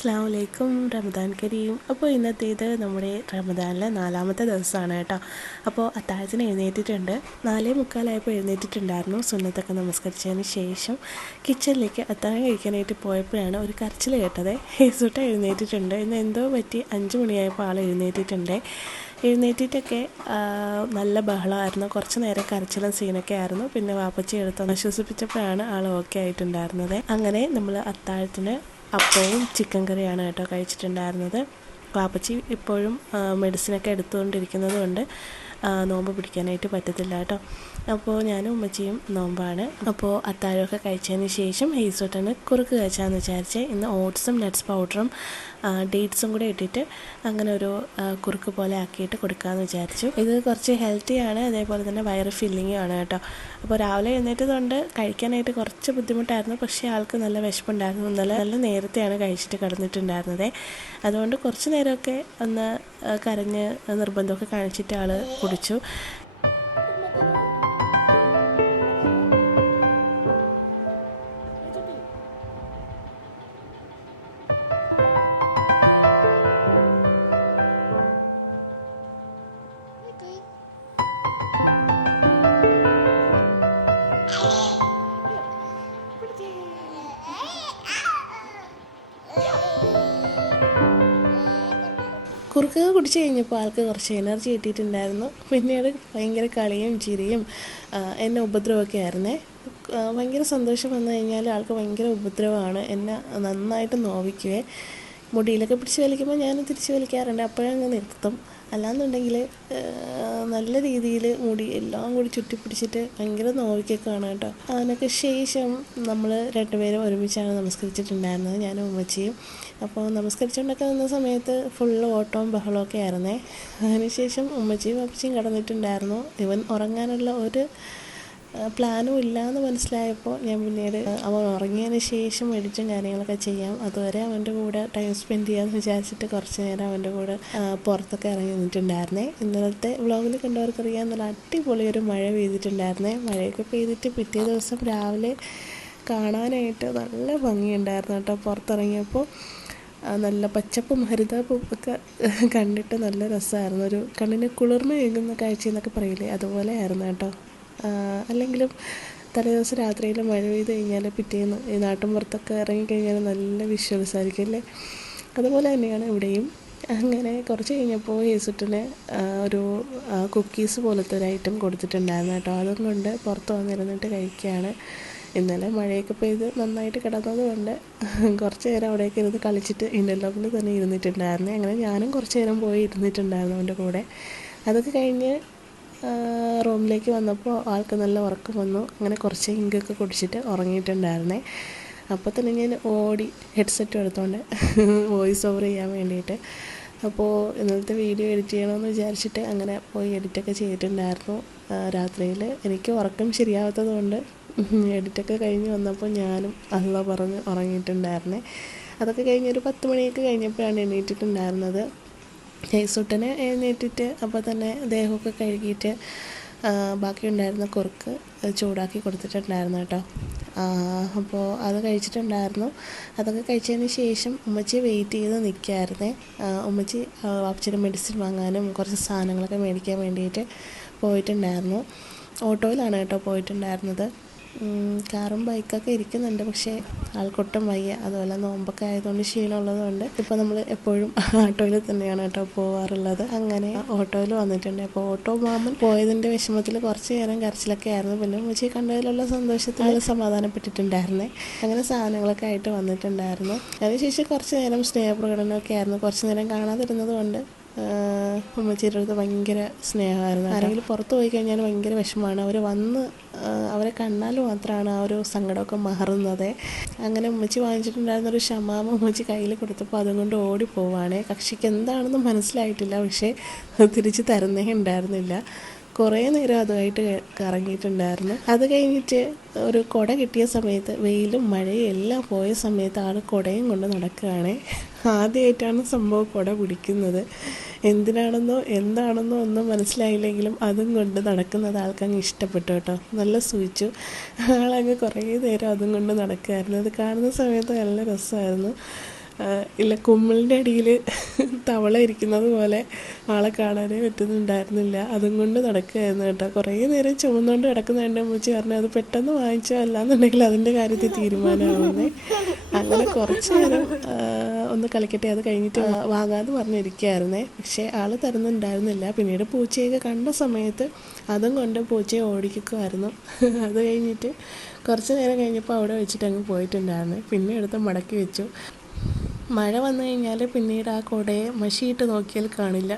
അസ്സലാമു അലൈക്കും. റമദാൻ കരീം. അപ്പോൾ ഇന്നത്തേത് നമ്മുടെ റമദാനിലെ 4-ാമത്തെ ദിവസമാണ് കേട്ടോ. അപ്പോൾ അത്താഴത്തിന് എഴുന്നേറ്റിട്ടുണ്ട്. 4:45 എഴുന്നേറ്റിട്ടുണ്ടായിരുന്നു. സുന്നത്തൊക്കെ നമസ്കരിച്ചതിന് ശേഷം കിച്ചണിലേക്ക് അത്താഴം കഴിക്കാനായിട്ട് പോയപ്പോഴാണ് ഒരു കരച്ചിൽ കേട്ടത്. ഹേസൂട്ട എഴുന്നേറ്റിട്ടുണ്ട്. ഇന്ന് എന്തോ പറ്റി 5 മണിയായപ്പോൾ ആൾ എഴുന്നേറ്റിട്ടുണ്ട്. എഴുന്നേറ്റിട്ടൊക്കെ നല്ല ബഹളമായിരുന്നു. കുറച്ച് നേരം കരച്ചിലും സീനൊക്കെ ആയിരുന്നു. പിന്നെ വാപ്പച്ചി എടുത്ത് ആശ്വസിപ്പിച്ചപ്പോഴാണ് ആൾ ഓക്കെ ആയിട്ടുണ്ടായിരുന്നത്. അങ്ങനെ നമ്മൾ അത്താഴത്തിന് അപ്പവും ചിക്കൻ കറിയാണ് കേട്ടോ കഴിച്ചിട്ടുണ്ടായിരുന്നത്. വാപ്പച്ചി ഇപ്പോഴും മെഡിസിനൊക്കെ എടുത്തുകൊണ്ടിരിക്കുന്നത് കൊണ്ട് നോമ്പ് പിടിക്കാനായിട്ട് പറ്റത്തില്ല കേട്ടോ. അപ്പോൾ ഞാനും ഉമ്മച്ചിയും നോമ്പാണ്. അപ്പോൾ അത്താഴമൊക്കെ കഴിച്ചതിന് ശേഷം ഹെയ്സൂട്ടന് കുറുക്ക് കഴിച്ചാന്ന് വിചാരിച്ച് ഇന്ന് ഓട്സും നട്ട്സ് പൗഡറും ഡേറ്റ്സും കൂടെ ഇട്ടിട്ട് അങ്ങനെ ഒരു കുറുക്ക് പോലെ ആക്കിയിട്ട് കൊടുക്കാമെന്ന് വിചാരിച്ചു. ഇത് കുറച്ച് ഹെൽത്തിയാണ്, അതേപോലെ തന്നെ വയറ് ഫില്ലിങ്ങും ആണ് കേട്ടോ. അപ്പോൾ രാവിലെ എഴുന്നേറ്റതുകൊണ്ട് കഴിക്കാനായിട്ട് കുറച്ച് ബുദ്ധിമുട്ടായിരുന്നു. പക്ഷേ ആൾക്ക് നല്ല വിശപ്പുണ്ടായിരുന്നു. നല്ല നേരത്തെയാണ് കഴിച്ചിട്ട് കിടന്നിട്ടുണ്ടായിരുന്നത്. അതുകൊണ്ട് കുറച്ച് നേരമൊക്കെ ഒന്ന് കരഞ്ഞ് നിർബന്ധമൊക്കെ കാണിച്ചിട്ട് ആൾ കുടിച്ചു. കുറുക്ക് കുടിച്ച് കഴിഞ്ഞപ്പോൾ ആൾക്ക് കുറച്ച് എനർജി കിട്ടിയിട്ടുണ്ടായിരുന്നു. പിന്നീട് ഭയങ്കര കളിയും ചിരിയും എന്നെ ഉപദ്രവമൊക്കെ ആയിരുന്നേ. ഭയങ്കര സന്തോഷം വന്നു കഴിഞ്ഞാൽ ആൾക്ക് ഭയങ്കര ഉപദ്രവമാണ്. എന്നെ നന്നായിട്ട് നോവിക്കുവേ. മുടിയിലൊക്കെ പിടിച്ച് വലിക്കുമ്പോൾ ഞാൻ തിരിച്ച് വലിക്കാറുണ്ട്. അപ്പോഴങ്ങ് നിർത്തും. അല്ലാന്നുണ്ടെങ്കിൽ നല്ല രീതിയിൽ മുടി എല്ലാം കൂടി ചുറ്റിപ്പിടിച്ചിട്ട് ഭയങ്കര നോവിക്കൊക്കെയാണ് കേട്ടോ. അതിനൊക്കെ ശേഷം നമ്മൾ രണ്ടുപേരും ഒരുമിച്ചാണ് നമസ്കരിച്ചിട്ടുണ്ടായിരുന്നത്, ഞാനും ഉമ്മച്ചിയും. അപ്പോൾ നമസ്കരിച്ചുകൊണ്ടൊക്കെ നിന്ന സമയത്ത് ഫുള്ള് ഓട്ടവും ബഹളമൊക്കെ ആയിരുന്നേ. അതിനുശേഷം ഉമ്മച്ചിയും അപ്പച്ചിയും കിടന്നിട്ടുണ്ടായിരുന്നു. ഇവൻ ഉറങ്ങാനുള്ള ഒരു പ്ലാനും ഇല്ലയെന്ന് മനസ്സിലായപ്പോൾ ഞാൻ പിന്നീട് അവൻ ഉറങ്ങിയതിന് ശേഷം എഡിറ്റും കാര്യങ്ങളൊക്കെ ചെയ്യാം, അതുവരെ അവൻ്റെ കൂടെ ടൈം സ്പെൻഡ് ചെയ്യാമെന്ന് വിചാരിച്ചിട്ട് കുറച്ച് നേരം അവൻ്റെ കൂടെ പുറത്തൊക്കെ ഇറങ്ങി നിന്നിട്ടുണ്ടായിരുന്നേ. ഇന്നലത്തെ വ്ളോഗിൽ കണ്ടവർക്കറിയാം, നല്ല അടിപൊളി ഒരു മഴ പെയ്തിട്ടുണ്ടായിരുന്നേ. മഴയൊക്കെ പെയ്തിട്ട് പിറ്റേ ദിവസം രാവിലെ കാണാനായിട്ട് നല്ല ഭംഗിയുണ്ടായിരുന്നു കേട്ടോ. പുറത്തിറങ്ങിയപ്പോൾ നല്ല പച്ചപ്പും ഹരിതാപ്പും ഒക്കെ കണ്ടിട്ട് നല്ല രസമായിരുന്നു. ഒരു കണ്ണിന് കുളിർമയേകുന്ന കാഴ്ച എന്നൊക്കെ പറയില്ലേ, അതുപോലെ ആയിരുന്നു കേട്ടോ. അല്ലെങ്കിലും തലേദിവസം രാത്രിയിൽ മഴ പെയ്ത് കഴിഞ്ഞാൽ പിറ്റേന്ന് ഈ നാട്ടിൻപുറത്തൊക്കെ ഇറങ്ങിക്കഴിഞ്ഞാൽ നല്ല വിഷ്വൽസ് ആയിരിക്കും അല്ലേ. അതുപോലെ തന്നെയാണ് ഇവിടെയും. അങ്ങനെ കുറച്ച് കഴിഞ്ഞപ്പോൾ ഹേസൂട്ടിന് ഒരു കുക്കീസ് പോലത്തെ ഒരു ഐറ്റം കൊടുത്തിട്ടുണ്ടായിരുന്നു കേട്ടോ. അതും കൊണ്ട് പുറത്ത് വന്നിരുന്നിട്ട് കഴിക്കുകയാണ്. ഇന്നലെ മഴയൊക്കെ പെയ്ത് നന്നായിട്ട് കിടന്നത് കൊണ്ട് കുറച്ച് നേരം അവിടേക്ക് ഇരുന്ന് കളിച്ചിട്ട് ഇൻ്റർലോക്കിൽ തന്നെ ഇരുന്നിട്ടുണ്ടായിരുന്നു. അങ്ങനെ ഞാനും കുറച്ച് നേരം പോയി ഇരുന്നിട്ടുണ്ടായിരുന്നു അവൻ്റെ കൂടെ. അതൊക്കെ കഴിഞ്ഞ് റൂമിലേക്ക് വന്നപ്പോൾ ആൾക്ക് നല്ല ഉറക്കം വന്നു. അങ്ങനെ കുറച്ച് ഇങ്കൊക്കെ കുടിച്ചിട്ട് ഉറങ്ങിയിട്ടുണ്ടായിരുന്നേ. അപ്പോൾ തന്നെ ഞാൻ ഓടി ഹെഡ്സെറ്റ് എടുത്തുകൊണ്ട് വോയിസ് ഓവർ ചെയ്യാൻ വേണ്ടിയിട്ട്. അപ്പോൾ ഇന്നത്തെ വീഡിയോ എഡിറ്റ് ചെയ്യണമെന്ന് വിചാരിച്ചിട്ട് അങ്ങനെ പോയി എഡിറ്റൊക്കെ ചെയ്തിട്ടുണ്ടായിരുന്നു. രാത്രിയിൽ എനിക്ക് ഉറക്കം ശരിയാവാത്തത് കൊണ്ട് എഡിറ്റൊക്കെ കഴിഞ്ഞ് വന്നപ്പോൾ ഞാനും അള്ളാ പറഞ്ഞ് ഉറങ്ങിയിട്ടുണ്ടായിരുന്നേ. അതൊക്കെ കഴിഞ്ഞൊരു 10 മണിയൊക്കെ കഴിഞ്ഞപ്പോഴാണ് എണീറ്റിട്ടുണ്ടായിരുന്നത്. ഹേസൂട്ടനെ എഴുന്നേറ്റിട്ട് അപ്പോൾ തന്നെ ദേഹമൊക്കെ കഴുകിയിട്ട് ബാക്കിയുണ്ടായിരുന്ന കുറുക്ക് ചൂടാക്കി കൊടുത്തിട്ടുണ്ടായിരുന്നു കേട്ടോ. അപ്പോൾ അത് കഴിച്ചിട്ടുണ്ടായിരുന്നു. അതൊക്കെ കഴിച്ചതിന് ശേഷം ഉമ്മച്ചി വെയിറ്റ് ചെയ്ത് നിൽക്കുകയായിരുന്നേ. ഉമ്മച്ചി വാപ്പച്ചിയുടെ മെഡിസിൻ വാങ്ങാനും കുറച്ച് സാധനങ്ങളൊക്കെ മേടിക്കാൻ വേണ്ടിയിട്ട് പോയിട്ടുണ്ടായിരുന്നു. ഓട്ടോയിലാണ് കേട്ടോ പോയിട്ടുണ്ടായിരുന്നത്. കാറും ബൈക്കൊക്കെ ഇരിക്കുന്നുണ്ട്, പക്ഷേ ആൾക്കൊട്ടും വയ്യ. അതുപോലെ നോമ്പൊക്കെ ആയതുകൊണ്ട് ക്ഷീണമുള്ളത് കൊണ്ട് ഇപ്പോൾ നമ്മൾ എപ്പോഴും ഓട്ടോയിൽ തന്നെയാണ് കേട്ടോ പോവാറുള്ളത്. അങ്ങനെ ഓട്ടോയിൽ വന്നിട്ടുണ്ട്. അപ്പോൾ ഓട്ടോ മാമൻ പോയതിൻ്റെ വിഷമത്തിൽ കുറച്ച് നേരം കരച്ചിലൊക്കെ ആയിരുന്നു. പിന്നെ ഉമ്മച്ചി കണ്ടതിലുള്ള സന്തോഷത്തിൽ സമാധാനപ്പെട്ടിട്ടുണ്ടായിരുന്നേ. അങ്ങനെ സാധനങ്ങളൊക്കെ ആയിട്ട് വന്നിട്ടുണ്ടായിരുന്നു. അതിനുശേഷം കുറച്ച് നേരം സ്നേഹപ്രകടനമൊക്കെ ആയിരുന്നു. കുറച്ച് നേരം കാണാതിരുന്നത് കൊണ്ട് ഉമ്മച്ചിയുടെ അടുത്ത് ഭയങ്കര സ്നേഹമായിരുന്നു. ആരെങ്കിലും പുറത്ത് പോയി കഴിഞ്ഞാൽ ഭയങ്കര വിഷമമാണ്. അവർ വന്ന് അവരെ കണ്ടാൽ മാത്രമാണ് ആ ഒരു സങ്കടമൊക്കെ മാറുന്നത്. അങ്ങനെ ഉമ്മച്ചി വാങ്ങിച്ചിട്ടുണ്ടായിരുന്നൊരു ഷമാമ ഉമ്മച്ചി കയ്യിൽ കൊടുത്തപ്പോൾ അതും കൊണ്ട് ഓടിപ്പോവാണ്. കക്ഷിക്ക് എന്താണെന്ന് മനസ്സിലായിട്ടില്ല, പക്ഷേ തിരിച്ച് തരുന്നേ ഉണ്ടായിരുന്നില്ല. കുറേ നേരം അതുമായിട്ട് കറങ്ങിയിട്ടുണ്ടായിരുന്നു. അത് കഴിഞ്ഞിട്ട് ഒരു കുട കിട്ടിയ സമയത്ത് വെയിലും മഴയും എല്ലാം പോയ സമയത്ത് ആൾ കുടയും കൊണ്ട് നടക്കുകയാണ്. ആദ്യമായിട്ടാണ് സംഭവം കുട പിടിക്കുന്നത്. എന്തിനാണെന്നോ എന്താണെന്നോ ഒന്നും മനസ്സിലായില്ലെങ്കിലും അതും കൊണ്ട് നടക്കുന്നത് ആൾക്കങ്ങ് ഇഷ്ടപ്പെട്ടു കേട്ടോ. നല്ല സൂചിച്ചു. ആളങ്ങ് കുറേ നേരം അതും കൊണ്ട് നടക്കുമായിരുന്നു. അത് കാണുന്ന സമയത്ത് നല്ല രസമായിരുന്നു. ഇല്ല, കുമ്മിളിൻ്റെ അടിയിൽ തവള ഇരിക്കുന്നത് പോലെ ആളെ കാണാനേ പറ്റുന്നുണ്ടായിരുന്നില്ല. അതും കൊണ്ട് നടക്കുകയായിരുന്നു കേട്ടോ. കുറേ നേരം ചുമന്നുകൊണ്ട് കിടക്കുന്ന എൻ്റെ അമ്മച്ചി പറഞ്ഞു അത് പെട്ടെന്ന് വാങ്ങിച്ചോ, അല്ലാന്നുണ്ടെങ്കിൽ അതിൻ്റെ കാര്യത്തിൽ തീരുമാനമാവുന്നേ. അങ്ങനെ കുറച്ച് നേരം ഒന്ന് കളിക്കട്ടെ, അത് കഴിഞ്ഞിട്ട് വാങ്ങാമെന്ന് പറഞ്ഞിരിക്കുകയായിരുന്നേ. പക്ഷേ ആൾ തരുന്നുണ്ടായിരുന്നില്ല. പിന്നീട് പൂച്ചയൊക്കെ കണ്ട സമയത്ത് അതും കൊണ്ട് പൂച്ചയെ ഓടിക്കുമായിരുന്നു. അത് കഴിഞ്ഞിട്ട് കുറച്ച് നേരം കഴിഞ്ഞപ്പോൾ അവിടെ വെച്ചിട്ട് അങ്ങ് പോയിട്ടുണ്ടായിരുന്നു. പിന്നെ എടുത്ത് മടക്കി വെച്ചു. മഴ വന്നു കഴിഞ്ഞാൽ പിന്നീട് ആ കുടയെ മഷിയിട്ട് നോക്കിയാൽ കാണില്ല.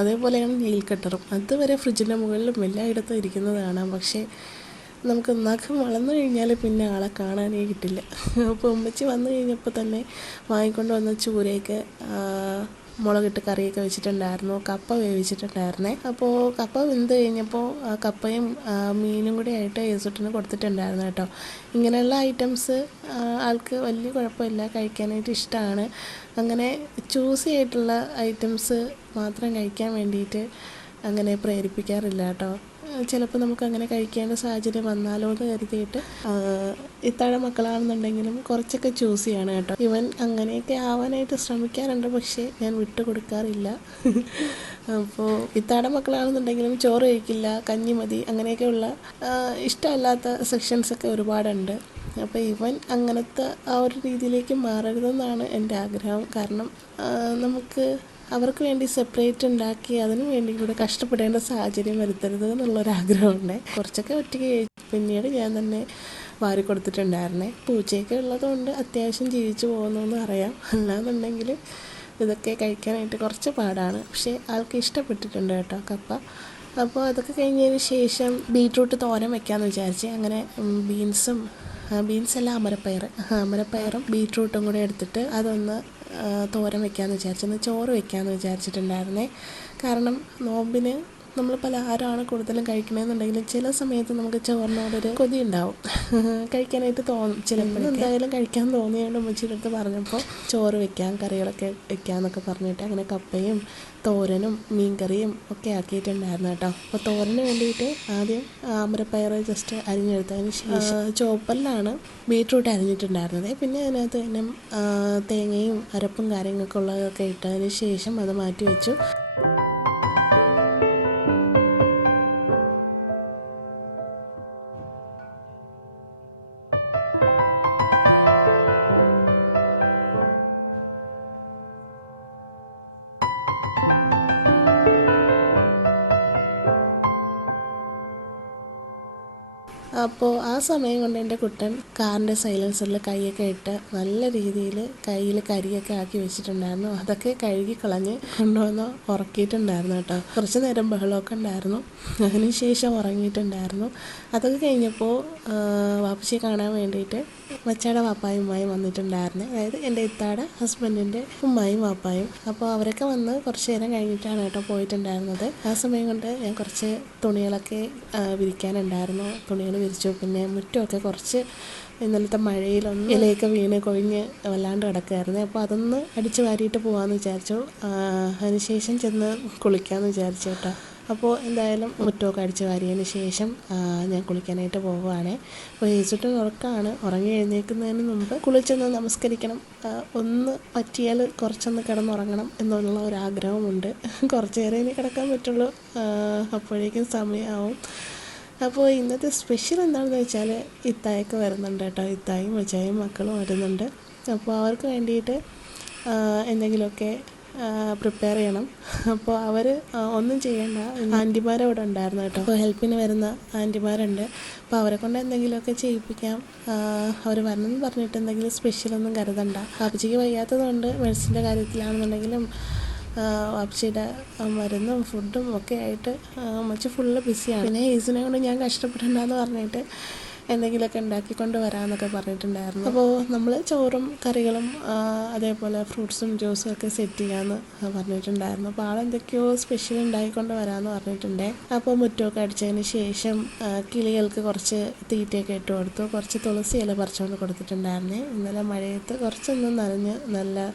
അതേപോലെയാണ് നെയിൽ കട്ടറും. അതുവരെ ഫ്രിഡ്ജിൻ്റെ മുകളിലും എല്ലായിടത്തും ഇരിക്കുന്നത് കാണാം. പക്ഷേ നമുക്ക് നഖം വളർന്നു കഴിഞ്ഞാൽ പിന്നെ ആളെ കാണാനേ കിട്ടില്ല. അപ്പോൾ ഉമ്മച്ചി വന്നു കഴിഞ്ഞപ്പോൾ തന്നെ വാങ്ങിക്കൊണ്ട് വന്ന ചൂരയൊക്കെ മുളകിട്ട് കറിയൊക്കെ വെച്ചിട്ടുണ്ടായിരുന്നു. കപ്പ വേവിച്ചിട്ടുണ്ടായിരുന്നേ. അപ്പോൾ കപ്പ വെന്ത് കഴിഞ്ഞപ്പോൾ കപ്പയും മീനും കൂടി ആയിട്ട് യേസുട്ടിന് കൊടുത്തിട്ടുണ്ടായിരുന്നു കേട്ടോ. ഇങ്ങനെയുള്ള ഐറ്റംസ് ആൾക്ക് വലിയ കുഴപ്പമില്ല, കഴിക്കാനായിട്ട് ഇഷ്ടമാണ്. അങ്ങനെ ചൂസി ആയിട്ടുള്ള ഐറ്റംസ് മാത്രം കഴിക്കാൻ വേണ്ടിയിട്ട് അങ്ങനെ പ്രേരിപ്പിക്കാറില്ല കേട്ടോ. ചിലപ്പോൾ നമുക്കങ്ങനെ കഴിക്കേണ്ട സാഹചര്യം വന്നാലോ എന്ന് കരുതിയിട്ട് ഇത്താഴ മക്കളാണെന്നുണ്ടെങ്കിലും കുറച്ചൊക്കെ ചൂസ് ചെയ്യാണ് കേട്ടോ. ഇവൻ അങ്ങനെയൊക്കെ ആവാനായിട്ട് ശ്രമിക്കാറുണ്ട്, പക്ഷേ ഞാൻ വിട്ടു കൊടുക്കാറില്ല. അപ്പോൾ ഇത്താഴ മക്കളാണെന്നുണ്ടെങ്കിലും ചോറ് കഴിക്കില്ല, കഞ്ഞി മതി, അങ്ങനെയൊക്കെയുള്ള ഇഷ്ടമല്ലാത്ത സെക്ഷൻസൊക്കെ ഒരുപാടുണ്ട്. അപ്പോൾ ഇവൻ അങ്ങനത്തെ ആ ഒരു രീതിയിലേക്ക് മാറരുതെന്നാണ് എൻ്റെ ആഗ്രഹം. കാരണം നമുക്ക് അവർക്ക് വേണ്ടി സെപ്പറേറ്റ് ഉണ്ടാക്കി അതിന് വേണ്ടി കൂടെ കഷ്ടപ്പെടേണ്ട സാഹചര്യം വരുത്തരുത് എന്നുള്ളൊരാഗ്രഹമുണ്ട്. കുറച്ചൊക്കെ ഒറ്റയ്ക്ക് പിന്നീട് ഞാൻ തന്നെ വാരി കൊടുത്തിട്ടുണ്ടായിരുന്നേ. പൂച്ചയൊക്കെ ഉള്ളതുകൊണ്ട് അത്യാവശ്യം ജീവിച്ചു പോകുന്നു അറിയാം. അല്ലാന്നുണ്ടെങ്കിൽ ഇതൊക്കെ കഴിക്കാനായിട്ട് കുറച്ച് പാടാണ്. പക്ഷേ ആൾക്ക് ഇഷ്ടപ്പെട്ടിട്ടുണ്ട് കേട്ടോ കപ്പ. അപ്പോൾ അതൊക്കെ കഴിഞ്ഞതിന് ശേഷം ബീട്രൂട്ട് തോരൻ വെക്കാമെന്ന് വിചാരിച്ച് അങ്ങനെ ബീൻസല്ല അമരപ്പയറും ബീട്രൂട്ടും കൂടെ എടുത്തിട്ട് അതൊന്ന് തോരൻ വെക്കാമെന്ന് വിചാരിച്ചു. ചോറ് വെക്കാമെന്ന് വിചാരിച്ചിട്ടുണ്ടായിരുന്നേ. കാരണം നോമ്പിന് നമ്മൾ പലഹാരമാണ് കൂടുതലും കഴിക്കണമെന്നുണ്ടെങ്കിലും ചില സമയത്ത് നമുക്ക് ചോറിനോടൊരു കൊതി ഉണ്ടാവും, കഴിക്കാനായിട്ട് തോന്നും. ചിലപ്പോൾ എന്തായാലും കഴിക്കാൻ തോന്നിയാണ്ട് ഉമ്മച്ചിയുടെ അടുത്ത് പറഞ്ഞപ്പോൾ ചോറ് വെക്കാം, കറികളൊക്കെ വെക്കാമെന്നൊക്കെ പറഞ്ഞിട്ട് അങ്ങനെ കപ്പയും തോരനും മീൻകറിയും ഒക്കെ ആക്കിയിട്ടുണ്ടായിരുന്നു കേട്ടോ. അപ്പോൾ തോരന് വേണ്ടിയിട്ട് ആദ്യം അമരപ്പയർ ജസ്റ്റ് അരിഞ്ഞെടുത്തതിന് ശേഷം ചോപ്പലിലാണ് ബീട്രൂട്ട് അരിഞ്ഞിട്ടുണ്ടായിരുന്നത്. പിന്നെ അതിനകത്ത് തന്നെ തേങ്ങയും അരപ്പും കാര്യങ്ങളൊക്കെ ഉള്ളതൊക്കെ ഇട്ടതിന് ശേഷം അത് മാറ്റി വെച്ചു. അപ്പോൾ ആ സമയം കൊണ്ട് എൻ്റെ കുട്ടൻ കാറിൻ്റെ സൈലൻസറിൽ കൈയൊക്കെ ഇട്ട് നല്ല രീതിയിൽ കയ്യിൽ കരിയൊക്കെ ആക്കി വെച്ചിട്ടുണ്ടായിരുന്നു. അതൊക്കെ കഴുകി കളഞ്ഞ് കൊണ്ടുവന്ന് ഉറക്കിയിട്ടുണ്ടായിരുന്നു കേട്ടോ. കുറച്ച് നേരം ബഹളമൊക്കെ ഉണ്ടായിരുന്നു. അതിന് ശേഷം ഉറങ്ങിയിട്ടുണ്ടായിരുന്നു. അതൊക്കെ കഴിഞ്ഞപ്പോൾ വാപ്പച്ചിയെ കാണാൻ വേണ്ടിയിട്ട് മച്ചാടെ വാപ്പായും ഉമ്മായും വന്നിട്ടുണ്ടായിരുന്നു. അതായത് എൻ്റെ ഇത്താടെ ഹസ്ബൻഡിൻ്റെ ഉമ്മായും വാപ്പായും. അപ്പോൾ അവരൊക്കെ വന്ന് കുറച്ച് നേരം കഴിഞ്ഞിട്ടാണ് കേട്ടോ പോയിട്ടുണ്ടായിരുന്നത്. ആ സമയം കൊണ്ട് ഞാൻ കുറച്ച് തുണികളൊക്കെ വിരിക്കാനുണ്ടായിരുന്നു. തുണികൾ വിരിച്ചു. പിന്നെ മുറ്റമൊക്കെ കുറച്ച് ഇന്നലത്തെ മഴയിലൊന്ന് ഇലയൊക്കെ വീണ് കൊഴിഞ്ഞ് വല്ലാണ്ട് കിടക്കുമായിരുന്നു. അപ്പോൾ അതൊന്ന് അടിച്ച് വാരിയിട്ട് പോകാമെന്ന് വിചാരിച്ചു. അതിനുശേഷം ചെന്ന് കുളിക്കാമെന്ന് വിചാരിച്ചു കേട്ടോ. അപ്പോൾ എന്തായാലും മുറ്റമൊക്കെ അടിച്ച് വാരിയതിന് ശേഷം ഞാൻ കുളിക്കാനായിട്ട് പോവുകയാണ്. അപ്പോൾ യേസുട്ട് ഉറക്കമാണ്. ഉറങ്ങി എഴുന്നേൽക്കുന്നതിന് മുമ്പ് കുളിച്ചൊന്ന് നമസ്കരിക്കണം, ഒന്ന് പറ്റിയാൽ കുറച്ചൊന്ന് കിടന്നുറങ്ങണം എന്നുള്ള ഒരാഗ്രഹമുണ്ട്. കുറച്ച് നേരം ഇനി കിടക്കാൻ പറ്റുള്ളൂ, അപ്പോഴേക്കും സമയമാവും. അപ്പോൾ ഇന്നത്തെ സ്പെഷ്യൽ എന്താണെന്ന് വെച്ചാൽ ഇത്തായൊക്കെ വരുന്നുണ്ട് കേട്ടോ. ഇത്തായും മച്ചായും മക്കളും വരുന്നുണ്ട്. അപ്പോൾ അവർക്ക് വേണ്ടിയിട്ട് എന്തെങ്കിലുമൊക്കെ പ്രിപ്പയർ ചെയ്യണം. അപ്പോൾ അവർ ഒന്നും ചെയ്യണ്ട, ആൻറ്റിമാരവിടെ ഉണ്ടായിരുന്നു കേട്ടോ. അപ്പോൾ ഹെൽപ്പിന് വരുന്ന ആൻറ്റിമാരുണ്ട്. അപ്പോൾ അവരെ കൊണ്ട് എന്തെങ്കിലുമൊക്കെ ചെയ്യിപ്പിക്കാം. അവർ വരണമെന്ന് പറഞ്ഞിട്ട് എന്തെങ്കിലും സ്പെഷ്യലൊന്നും കരുതണ്ട. പാപ്പച്ചിക്ക് വയ്യാത്തതുകൊണ്ട് മെഡിസിൻ്റെ കാര്യത്തിലാണെന്നുണ്ടെങ്കിലും വാപ്പച്ചിയുടെ മരുന്നും ഫുഡും ഒക്കെ ആയിട്ട് അമ്മച്ചി ഫുള്ള് ബിസിയാണ്. പിന്നെ ഈസിനെ കൊണ്ട് ഞാൻ കഷ്ടപ്പെടണ്ടെന്ന് പറഞ്ഞിട്ട് എന്തെങ്കിലുമൊക്കെ ഉണ്ടാക്കിക്കൊണ്ട് വരാമെന്നൊക്കെ പറഞ്ഞിട്ടുണ്ടായിരുന്നു. അപ്പോൾ നമ്മൾ ചോറും കറികളും അതേപോലെ ഫ്രൂട്ട്സും ജ്യൂസും ഒക്കെ സെറ്റ് ചെയ്യാമെന്ന് പറഞ്ഞിട്ടുണ്ടായിരുന്നു. അപ്പോൾ ആളെന്തൊക്കെയോ സ്പെഷ്യൽ ഉണ്ടാക്കിക്കൊണ്ട് വരാമെന്ന് പറഞ്ഞിട്ടുണ്ടേ. അപ്പോൾ മുറ്റമൊക്കെ അടിച്ചതിന് ശേഷം കിളികൾക്ക് കുറച്ച് തീറ്റയൊക്കെ ഇട്ട് കൊടുത്തു. കുറച്ച് തുളസി ഇല പറിച്ചുകൊണ്ട് കൊടുത്തിട്ടുണ്ടായിരുന്നേ. ഇന്നലെ മഴയത്ത് കുറച്ചൊന്ന് നനഞ്ഞ് നല്ല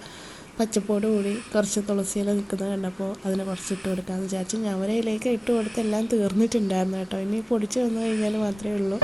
പച്ചപ്പോട് കൂടി കുറച്ച് തുളസിയില നിൽക്കുന്നത് കണ്ടപ്പോൾ അതിനെ കുറച്ച് ഇട്ട് കൊടുക്കാമെന്ന് വിചാരിച്ചു. ഞവരയിലേക്ക് ഇട്ട് കൊടുത്ത് എല്ലാം തീർന്നിട്ടുണ്ടായിരുന്നു കേട്ടോ. ഇനി പൊടിച്ച് വന്നു കഴിഞ്ഞാൽ മാത്രമേ ഉള്ളൂ.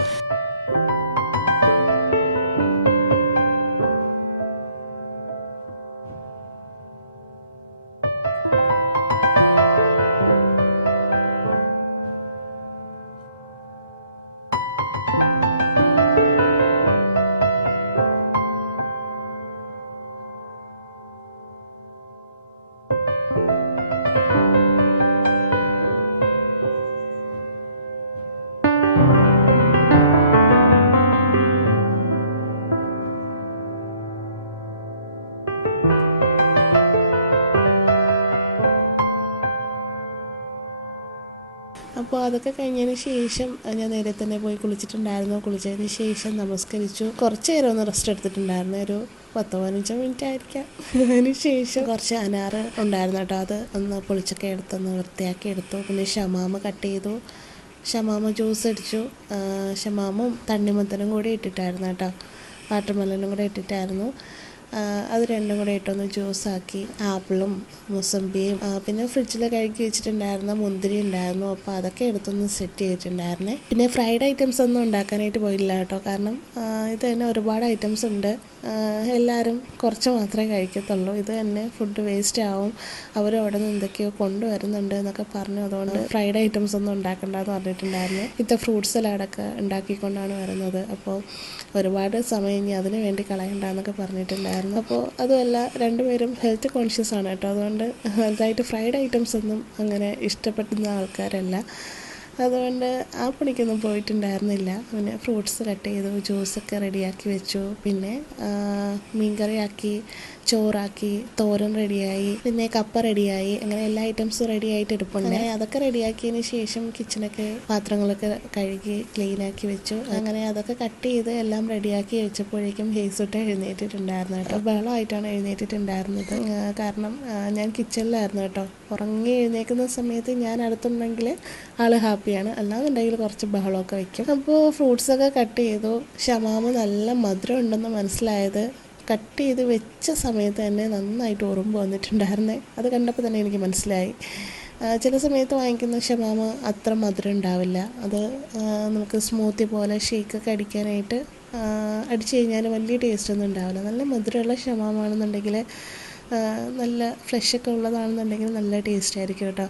അപ്പോൾ അതൊക്കെ കഴിഞ്ഞതിന് ശേഷം ഞാൻ നേരെ തന്നെ പോയി കുളിച്ചിട്ടുണ്ടായിരുന്നു. കുളിച്ചതിന് ശേഷം നമസ്കരിച്ചു. കുറച്ച് നേരം ഒന്ന് റെസ്റ്റ് എടുത്തിട്ടുണ്ടായിരുന്നു, ഒരു 10-15 മിനിറ്റ് ആയിരിക്കാം. അതിന് ശേഷം കുറച്ച് അനാറ് ഉണ്ടായിരുന്നു കേട്ടോ, അത് ഒന്ന് പൊളിച്ചൊക്കെ എടുത്തൊന്ന് വൃത്തിയാക്കി എടുത്തു. പിന്നെ ഷമാമ കട്ട് ചെയ്തു, ഷമാമ ജ്യൂസ് അടിച്ചു. ഷമാമും തണ്ണിമത്തനും കൂടി ഇട്ടിട്ടായിരുന്നു കേട്ടോ, വാട്ടർമെലനും കൂടെ ഇട്ടിട്ടായിരുന്നു. അത് രണ്ടും കൂടെ ഇട്ടൊന്ന് ജ്യൂസാക്കി. ആപ്പിളും മുസമ്പിയും പിന്നെ ഫ്രിഡ്ജിൽ കഴുകി വെച്ചിട്ടുണ്ടായിരുന്ന മുന്തിരി ഉണ്ടായിരുന്നു, അപ്പോൾ അതൊക്കെ എടുത്തൊന്ന് സെറ്റ് ചെയ്തിട്ടുണ്ടായിരുന്നേ. പിന്നെ ഫ്രൈഡ് ഐറ്റംസ് ഒന്നും ഉണ്ടാക്കാനായിട്ട് പോയില്ല കേട്ടോ, കാരണം ഇത് തന്നെ ഒരുപാട് ഐറ്റംസ് ഉണ്ട്. എല്ലാവരും കുറച്ച് മാത്രമേ കഴിക്കത്തുള്ളൂ. ഇത് തന്നെ ഫുഡ് വേസ്റ്റ് ആവും, അവർ അവിടെ നിന്ന് എന്തൊക്കെയോ കൊണ്ടുവരുന്നുണ്ട് എന്നൊക്കെ പറഞ്ഞു. അതുകൊണ്ട് ഫ്രൈഡ് ഐറ്റംസ് ഒന്നും ഉണ്ടാക്കണ്ടെന്ന് പറഞ്ഞിട്ടുണ്ടായിരുന്നു. ഫ്രൂട്ട് സലാഡൊക്കെ ഉണ്ടാക്കിക്കൊണ്ടാണ് വരുന്നത്, അപ്പോൾ ഒരുപാട് സമയം ഇനി അതിന് വേണ്ടി കളയണ്ടെന്നൊക്കെ പറഞ്ഞിട്ടുണ്ടായിരുന്നു. അപ്പോൾ അതുമല്ല, രണ്ടുപേരും ഹെൽത്ത് കോൺഷ്യസ് ആണ് കേട്ടോ, അതുകൊണ്ട് വലുതായിട്ട് ഫ്രൈഡ് ഐറ്റംസ് ഒന്നും അങ്ങനെ ഇഷ്ടപ്പെടുന്ന ആൾക്കാരല്ല. അതുകൊണ്ട് ആ പണിക്കൊന്നും പോയിട്ടുണ്ടായിരുന്നില്ല. പിന്നെ ഫ്രൂട്ട്സ് കട്ട് ചെയ്തു, ജ്യൂസൊക്കെ റെഡിയാക്കി വെച്ചു. പിന്നെ മീൻകറിയാക്കി, ചോറാക്കി, തോരൻ റെഡിയായി, പിന്നെ കപ്പ റെഡിയായി. അങ്ങനെ എല്ലാ ഐറ്റംസും റെഡി ആയിട്ട് എടുപ്പുണ്ട്. അതൊക്കെ റെഡിയാക്കിയതിന് ശേഷം കിച്ചണൊക്കെ പാത്രങ്ങളൊക്കെ കഴുകി ക്ലീനാക്കി വെച്ചു. അങ്ങനെ അതൊക്കെ കട്ട് ചെയ്ത് എല്ലാം റെഡിയാക്കി വെച്ചപ്പോഴേക്കും ഹേസൂട്ട് എഴുന്നേറ്റിട്ടുണ്ടായിരുന്നു കേട്ടോ. ബഹളമായിട്ടാണ് എഴുന്നേറ്റിട്ടുണ്ടായിരുന്നത്, കാരണം ഞാൻ കിച്ചണിലായിരുന്നു കേട്ടോ. ഉറങ്ങി എഴുന്നേൽക്കുന്ന സമയത്ത് ഞാൻ അടുത്തുണ്ടെങ്കിൽ ആൾ ഹാപ്പിയാണ്, അല്ലാന്നുണ്ടെങ്കിൽ കുറച്ച് ബഹളമൊക്കെ വയ്ക്കും. അപ്പോൾ ഫ്രൂട്ട്സൊക്കെ കട്ട് ചെയ്തു. ഷമാമ നല്ല മധുരം ഉണ്ടെന്ന് മനസ്സിലായത് കട്ട് ചെയ്ത് വെച്ച സമയത്ത് തന്നെ നന്നായിട്ട് ഉറുമ്പ് വന്നിട്ടുണ്ടായിരുന്നേ. അത് കണ്ടപ്പോൾ തന്നെ എനിക്ക് മനസ്സിലായി. ചില സമയത്ത് വാങ്ങിക്കുന്ന ഷമാമ അത്ര മധുരം ഉണ്ടാവില്ല. അത് നമുക്ക് സ്മൂത്തി പോലെ ഷേക്കൊക്കെ അടിക്കാനായിട്ട് അടിച്ചു കഴിഞ്ഞാൽ വലിയ ടേസ്റ്റൊന്നും ഉണ്ടാവില്ല. നല്ല മധുരമുള്ള ഷമാമാണെന്നുണ്ടെങ്കിൽ, നല്ല ഫ്ലഷൊക്കെ ഉള്ളതാണെന്നുണ്ടെങ്കിൽ നല്ല ടേസ്റ്റ് ആയിരിക്കും കേട്ടോ.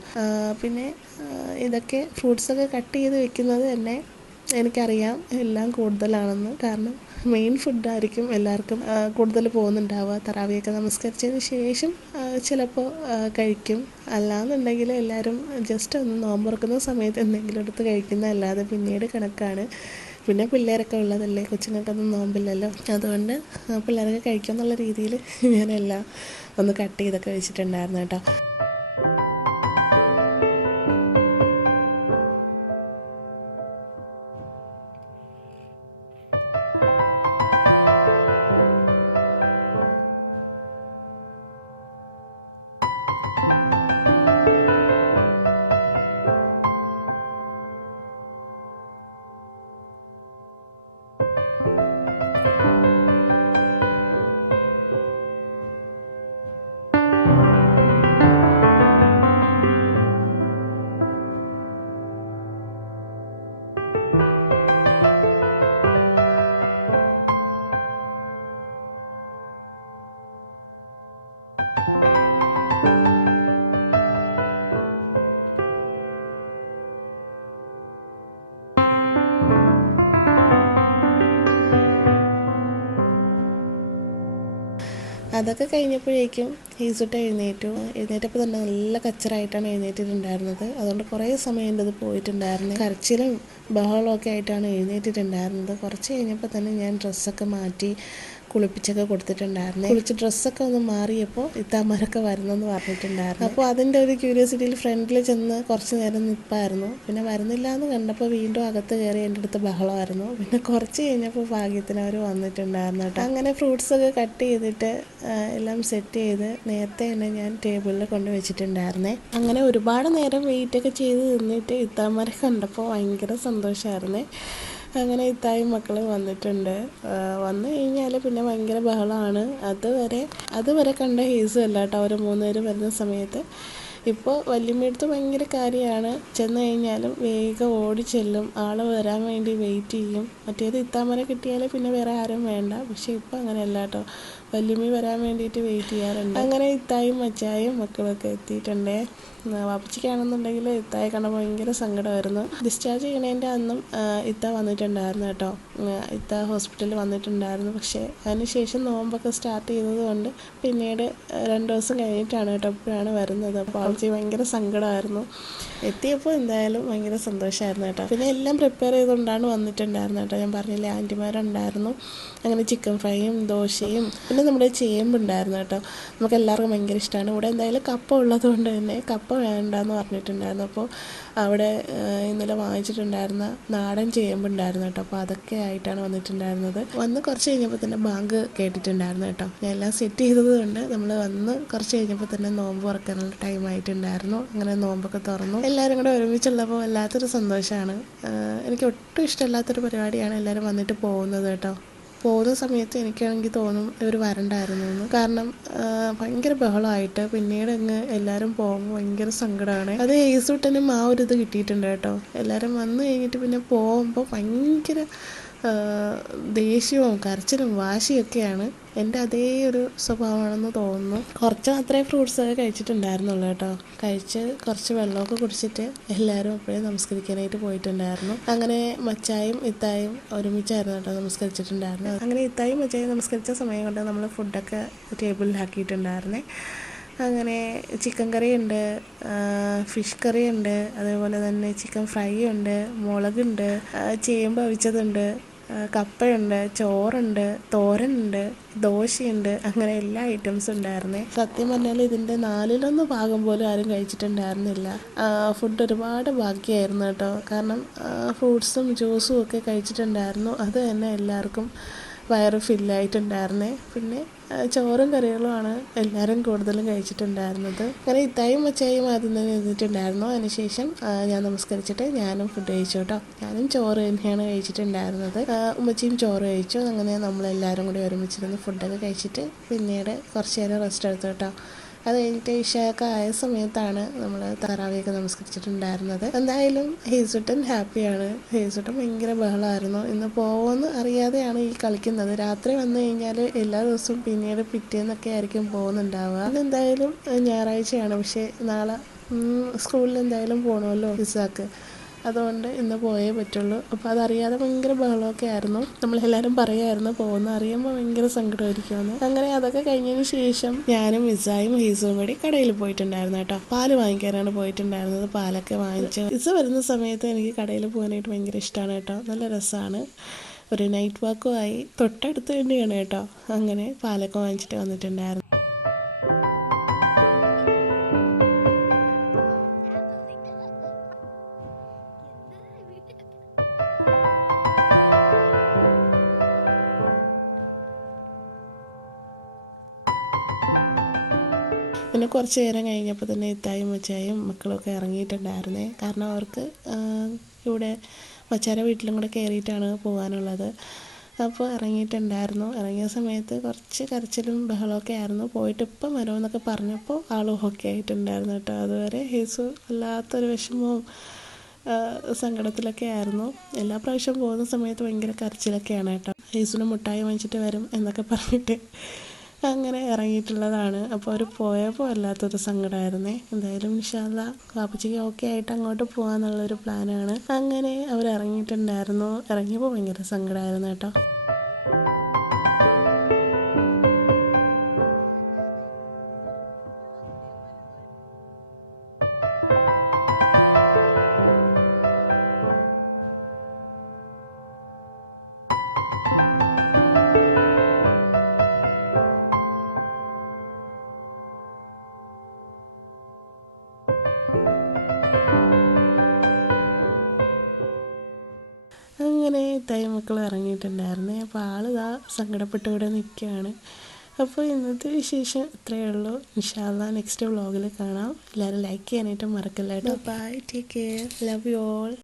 പിന്നെ ഇതൊക്കെ ഫ്രൂട്ട്സൊക്കെ കട്ട് ചെയ്ത് വെക്കുന്നത് തന്നെ എനിക്കറിയാം എല്ലാം കൂടുതലാണെന്ന്, കാരണം മെയിൻ ഫുഡായിരിക്കും എല്ലാവർക്കും കൂടുതൽ പോകുന്നുണ്ടാവുക. തറാവിയൊക്കെ നമസ്കരിച്ചതിന് ശേഷം ചിലപ്പോൾ കഴിക്കും, അല്ലാന്നുണ്ടെങ്കിൽ എല്ലാവരും ജസ്റ്റ് ഒന്ന് നോമ്പുറക്കുന്ന സമയത്ത് എന്തെങ്കിലും എടുത്ത് കഴിക്കുന്നതല്ലാതെ പിന്നീട് കണക്കാണ്. പിന്നെ പിള്ളേരൊക്കെ ഉള്ളതല്ലേ, കൊച്ചുങ്ങൾക്കൊന്നും നോമ്പില്ലല്ലോ, അതുകൊണ്ട് പിള്ളേരൊക്കെ കഴിക്കുമെന്നുള്ള രീതിയിൽ ഞാനെല്ലാം ഒന്ന് കട്ട് ചെയ്തൊക്കെ വെച്ചിട്ടുണ്ടായിരുന്നു കേട്ടോ. അതൊക്കെ കഴിഞ്ഞപ്പോഴേക്കും ഹീസുട്ട് എഴുന്നേറ്റപ്പോൾ തന്നെ നല്ല കച്ചറായിട്ടാണ് എഴുന്നേറ്റിട്ടുണ്ടായിരുന്നത്. അതുകൊണ്ട് കുറേ സമയം എൻ്റെ അത് പോയിട്ടുണ്ടായിരുന്നു. കരച്ചിലും ബഹളമൊക്കെ ആയിട്ടാണ് എഴുന്നേറ്റിട്ടുണ്ടായിരുന്നത്. കുറച്ച് കഴിഞ്ഞപ്പോൾ തന്നെ ഞാൻ ഡ്രസ്സൊക്കെ മാറ്റി കുളിപ്പിച്ചൊക്കെ കൊടുത്തിട്ടുണ്ടായിരുന്നു. കുളിച്ച് ഡ്രസ്സൊക്കെ ഒന്ന് മാറിയപ്പോൾ ഇത്താമാരൊക്കെ വരുന്നെന്ന് പറഞ്ഞിട്ടുണ്ടായിരുന്നു. അപ്പോൾ അതിൻ്റെ ഒരു ക്യൂരിയോസിറ്റിയിൽ ഫ്രണ്ടിൽ ചെന്ന് കുറച്ച് നേരം നിൽപ്പായിരുന്നു. പിന്നെ വരുന്നില്ല എന്ന് കണ്ടപ്പോൾ വീണ്ടും അകത്ത് കയറി എൻ്റെ അടുത്ത് ബഹളമായിരുന്നു. പിന്നെ കുറച്ച് കഴിഞ്ഞപ്പോൾ ഭാഗ്യത്തിന് അവർ വന്നിട്ടുണ്ടായിരുന്നു കേട്ടോ. അങ്ങനെ ഫ്രൂട്ട്സൊക്കെ കട്ട് ചെയ്തിട്ട് എല്ലാം സെറ്റ് ചെയ്ത് നേരത്തെ തന്നെ ഞാൻ ടേബിളിൽ കൊണ്ട് വെച്ചിട്ടുണ്ടായിരുന്നേ. അങ്ങനെ ഒരുപാട് നേരം വെയിറ്റൊക്കെ ചെയ്ത് നിന്നിട്ട് ഇത്താമാരെ കണ്ടപ്പോൾ ഭയങ്കര സന്തോഷമായിരുന്നേ. അങ്ങനെ ഇത്തായും മക്കളും വന്നിട്ടുണ്ട്. വന്നു കഴിഞ്ഞാൽ പിന്നെ ഭയങ്കര ബഹളമാണ്. അതുവരെ കണ്ട ഹേസും അല്ല കേട്ടോ അവർ 3 പേരും വരുന്ന സമയത്ത്. ഇപ്പോൾ വല്യമ്മയടുത്ത് ഭയങ്കര കാര്യമാണ്. ചെന്ന് കഴിഞ്ഞാലും വേഗം ഓടി ചെല്ലും, ആൾ വരാൻ വേണ്ടി വെയിറ്റ് ചെയ്യും. മറ്റേത് ഇത്താമരെ കിട്ടിയാൽ പിന്നെ വേറെ ആരും വേണ്ട. പക്ഷേ ഇപ്പോൾ അങ്ങനെയല്ല കേട്ടോ, വല്യമ്മ വരാൻ വേണ്ടിയിട്ട് വെയിറ്റ് ചെയ്യാറുണ്ട്. അങ്ങനെ ഇത്തായും അച്ചായും മക്കളൊക്കെ എത്തിയിട്ടുണ്ടേ. വാപ്പച്ചിക്കാണെന്നുണ്ടെങ്കിൽ ഇത്തായെ കണ്ടപ്പോൾ ഭയങ്കര സങ്കടമായിരുന്നു. ഡിസ്ചാർജ് ചെയ്യണതിൻ്റെ അന്നും ഇത്ത വന്നിട്ടുണ്ടായിരുന്നു കേട്ടോ. ഇത്ത ഹോസ്പിറ്റലിൽ വന്നിട്ടുണ്ടായിരുന്നു. പക്ഷേ അതിന് ശേഷം നോമ്പൊക്കെ സ്റ്റാർട്ട് ചെയ്തത് കൊണ്ട് പിന്നീട് 2 ദിവസം കഴിഞ്ഞിട്ടാണ് കേട്ടോ ഇപ്പോഴാണ് വരുന്നത്. അപ്പോൾ ആൾക്ക് ഭയങ്കര സങ്കടമായിരുന്നു. എത്തിയപ്പോൾ എന്തായാലും ഭയങ്കര സന്തോഷമായിരുന്നു കേട്ടോ. പിന്നെ എല്ലാം പ്രിപ്പയർ ചെയ്തുകൊണ്ടാണ് വന്നിട്ടുണ്ടായിരുന്നു കേട്ടോ. ഞാൻ പറഞ്ഞില്ലേ, ആൻറ്റിമാരുണ്ടായിരുന്നു. അങ്ങനെ ചിക്കൻ ഫ്രൈയും ദോശയും പിന്നെ നമ്മുടെ ചേമ്പുണ്ടായിരുന്നു കേട്ടോ. നമുക്ക് എല്ലാവർക്കും ഭയങ്കര ഇഷ്ടമാണ്. ഇവിടെ എന്തായാലും കപ്പ ഉള്ളത് കൊണ്ട് തന്നെ കപ്പ വേണ്ടെന്ന് പറഞ്ഞിട്ടുണ്ടായിരുന്നു. അപ്പോൾ അവിടെ ഇന്നലെ വാങ്ങിച്ചിട്ടുണ്ടായിരുന്ന നാടൻ ചേമ്പുണ്ടായിരുന്നു കേട്ടോ. അപ്പോൾ അതൊക്കെ ആയിട്ടാണ് വന്നിട്ടുണ്ടായിരുന്നത്. വന്ന് കുറച്ച് കഴിഞ്ഞപ്പോൾ തന്നെ ബാങ്ക് കേട്ടിട്ടുണ്ടായിരുന്നു കേട്ടോ. ഞാൻ എല്ലാം സെറ്റ് ചെയ്തത് കൊണ്ട് നമ്മൾ വന്ന് കുറച്ച് കഴിഞ്ഞപ്പോൾ തന്നെ നോമ്പ് തുറക്കാനുള്ള ടൈം ആയിട്ടുണ്ടായിരുന്നു. അങ്ങനെ നോമ്പൊക്കെ തുറന്നു. എല്ലാവരും കൂടെ ഒരുമിച്ചുള്ളപ്പോൾ വല്ലാത്തൊരു സന്തോഷമാണ്. എനിക്ക് ഒട്ടും ഇഷ്ടമില്ലാത്തൊരു പരിപാടിയാണ് എല്ലാവരും വന്നിട്ട് പോകുന്നത് കേട്ടോ. പോകുന്ന സമയത്ത് എനിക്കാണെങ്കിൽ തോന്നും ഇവർ വരണ്ടായിരുന്നു എന്ന്. കാരണം ഭയങ്കര ബഹളമായിട്ട് പിന്നീട് അങ്ങ് എല്ലാവരും പോകുമ്പോൾ ഭയങ്കര സങ്കടമാണ്. അത് ഏസൂട്ടനും ആ ഒരു ഇത് കിട്ടിയിട്ടുണ്ട് കേട്ടോ. എല്ലാവരും വന്നു കഴിഞ്ഞിട്ട് പിന്നെ പോകുമ്പോൾ ഭയങ്കര ദേഷ്യവും കരച്ചിലും വാശിയൊക്കെയാണ്. എൻ്റെ അതേ ഒരു സ്വഭാവമാണെന്ന് തോന്നുന്നു. കുറച്ച് മാത്രമേ ഫ്രൂട്ട്സൊക്കെ കഴിച്ചിട്ടുണ്ടായിരുന്നുള്ളൂ കേട്ടോ. കഴിച്ച് കുറച്ച് വെള്ളമൊക്കെ കുടിച്ചിട്ട് എല്ലാവരും അപ്പോഴേ നമസ്കരിക്കാനായിട്ട് പോയിട്ടുണ്ടായിരുന്നു. അങ്ങനെ മച്ചായും ഇത്തായും ഒരുമിച്ചായിരുന്നു കേട്ടോ നമസ്കരിച്ചിട്ടുണ്ടായിരുന്നു. അങ്ങനെ ഇത്തായും മച്ചായും നമസ്കരിച്ച സമയം കൊണ്ട് നമ്മൾ ഫുഡൊക്കെ ടേബിളിലാക്കിയിട്ടുണ്ടായിരുന്നേ. അങ്ങനെ ചിക്കൻ കറി ഉണ്ട്, ഫിഷ് കറി ഉണ്ട്, അതേപോലെ തന്നെ ചിക്കൻ ഫ്രൈ ഉണ്ട്, മുളകുണ്ട്, ചേമ്പ് അവിച്ചതുണ്ട്, കപ്പയുണ്ട്, ചോറുണ്ട്, തോരനുണ്ട്, ദോശയുണ്ട്. അങ്ങനെ എല്ലാ ഐറ്റംസും ഉണ്ടായിരുന്നേ. സത്യം പറഞ്ഞാൽ ഇതിൻ്റെ 4/1 ഭാഗം പോലും ആരും കഴിച്ചിട്ടുണ്ടായിരുന്നില്ല. ഫുഡ് ഒരുപാട് ബാക്കിയായിരുന്നു കേട്ടോ. കാരണം ഫ്രൂട്ട്സും ജ്യൂസും ഒക്കെ കഴിച്ചിട്ടുണ്ടായിരുന്നു. അത് തന്നെ എല്ലാവർക്കും വയറ് ഫില്ലായിട്ടുണ്ടായിരുന്നേ. പിന്നെ ചോറും കറികളുമാണ് എല്ലാവരും കൂടുതലും കഴിച്ചിട്ടുണ്ടായിരുന്നത്. അങ്ങനെ ഇത്തായും മച്ചായും ആദ്യം തന്നെ എഴുതിയിട്ടുണ്ടായിരുന്നു. അതിനുശേഷം ഞാൻ നമസ്കരിച്ചിട്ട് ഞാനും ഫുഡ് കഴിച്ചു കേട്ടോ. ഞാനും ചോറ് തന്നെയാണ് കഴിച്ചിട്ടുണ്ടായിരുന്നത്. ഉമ്മച്ചിയും ചോറ് കഴിച്ചു. അങ്ങനെ നമ്മളെല്ലാവരും കൂടി ഒരുമിച്ചിരുന്ന് ഫുഡൊക്കെ കഴിച്ചിട്ട് പിന്നീട് കുറച്ച് നേരം റെസ്റ്റ് എടുത്തു കേട്ടോ. അത് കഴിഞ്ഞിട്ട് ഇഷയൊക്കെ ആയ സമയത്താണ് നമ്മൾ തറാവിയൊക്കെ നമസ്കരിച്ചിട്ടുണ്ടായിരുന്നത്. എന്തായാലും ഹേസുട്ടൻ ഹാപ്പിയാണ്. ഹേസുട്ടൻ ഭയങ്കര ബഹളമായിരുന്നു. ഇന്ന് പോകുമെന്ന് അറിയാതെയാണ് ഈ കളിക്കുന്നത്. രാത്രി വന്നു കഴിഞ്ഞാൽ എല്ലാ ദിവസവും പിന്നീട് പിറ്റേന്നൊക്കെ ആയിരിക്കും പോകുന്നുണ്ടാവുക. ഇന്നെന്തായാലും ഞായറാഴ്ചയാണ്. പക്ഷേ നാളെ സ്കൂളിൽ എന്തായാലും പോകണമല്ലോ ഇസാക്ക്. അതുകൊണ്ട് ഇന്ന് പോയേ പറ്റുള്ളൂ. അപ്പോൾ അതറിയാതെ ഭയങ്കര ബഹളമൊക്കെ ആയിരുന്നു. നമ്മളെല്ലാവരും പറയുമായിരുന്നു പോകുന്ന അറിയുമ്പോൾ ഭയങ്കര സങ്കടമായിരിക്കുമെന്ന്. അങ്ങനെ അതൊക്കെ കഴിഞ്ഞതിന് ശേഷം ഞാനും ഇസായും ഹീസും കൂടി കടയിൽ പോയിട്ടുണ്ടായിരുന്നു കേട്ടോ. പാല് വാങ്ങിക്കാനാണ് പോയിട്ടുണ്ടായിരുന്നത്. പാലൊക്കെ വാങ്ങിച്ചു. ഇസ വരുന്ന സമയത്ത് എനിക്ക് കടയിൽ പോകാനായിട്ട് ഭയങ്കര ഇഷ്ടമാണ് കേട്ടോ. നല്ല രസമാണ്. ഒരു നൈറ്റ് വാക്കും ആയി. തൊട്ടടുത്ത് തന്നെയാണ് കേട്ടോ. അങ്ങനെ പാലൊക്കെ വാങ്ങിച്ചിട്ട് വന്നിട്ടുണ്ടായിരുന്നു. പിന്നെ കുറച്ച് നേരം കഴിഞ്ഞപ്പോൾ തന്നെ ഇത്തായും മച്ചായും മക്കളൊക്കെ ഇറങ്ങിയിട്ടുണ്ടായിരുന്നേ. കാരണം അവർക്ക് ഇവിടെ മച്ചാരെ വീട്ടിലും കൂടെ കയറിയിട്ടാണ് പോകാനുള്ളത്. അപ്പോൾ ഇറങ്ങിയിട്ടുണ്ടായിരുന്നു. ഇറങ്ങിയ സമയത്ത് കുറച്ച് കരച്ചിലും ബഹളമൊക്കെ ആയിരുന്നു. പോയിട്ട് ഇപ്പം വരുമെന്നൊക്കെ പറഞ്ഞപ്പോൾ ആളും ഓക്കെ ആയിട്ടുണ്ടായിരുന്നു കേട്ടോ. അതുവരെ ഹേസു വല്ലാത്തൊരു വിഷമവും സങ്കടത്തിലൊക്കെ ആയിരുന്നു. എല്ലാ പ്രാവശ്യം പോകുന്ന സമയത്ത് ഭയങ്കര കരച്ചിലൊക്കെയാണ് കേട്ടോ. ഹേസുവിന് മുട്ടായി വാങ്ങിച്ചിട്ട് വരും എന്നൊക്കെ പറഞ്ഞിട്ട് അങ്ങനെ ഇറങ്ങിയിട്ടുള്ളതാണ്. അപ്പോൾ അവർ പോയപ്പോൾ വല്ലാത്തൊരു സങ്കടമായിരുന്നേ. എന്തായാലും ഇൻഷാ അല്ലാഹ് വാപ്പച്ചിക്ക് ഓക്കെ ആയിട്ട് അങ്ങോട്ട് പോകാമെന്നുള്ളൊരു പ്ലാനാണ്. അങ്ങനെ അവർ ഇറങ്ങിയിട്ടുണ്ടായിരുന്നു. ഇറങ്ങിയപ്പോൾ ഭയങ്കര സങ്കടമായിരുന്നു കേട്ടോ. അങ്ങനെ ഇത്തായും മക്കൾ ഇറങ്ങിയിട്ടുണ്ടായിരുന്നേ. അപ്പോൾ ആളിതാ സങ്കടപ്പെട്ട് ഇവിടെ നിൽക്കുകയാണ്. അപ്പോൾ ഇന്നത്തെ വിശേഷം ഇത്രയേ ഉള്ളൂ. ഇൻഷാ അല്ലാഹ് നെക്സ്റ്റ് വ്ളോഗിൽ കാണാം. എല്ലാവരും ലൈക്ക് ചെയ്യാനായിട്ട് മറക്കല്ല കേട്ടോ. Bye, take care, love you all.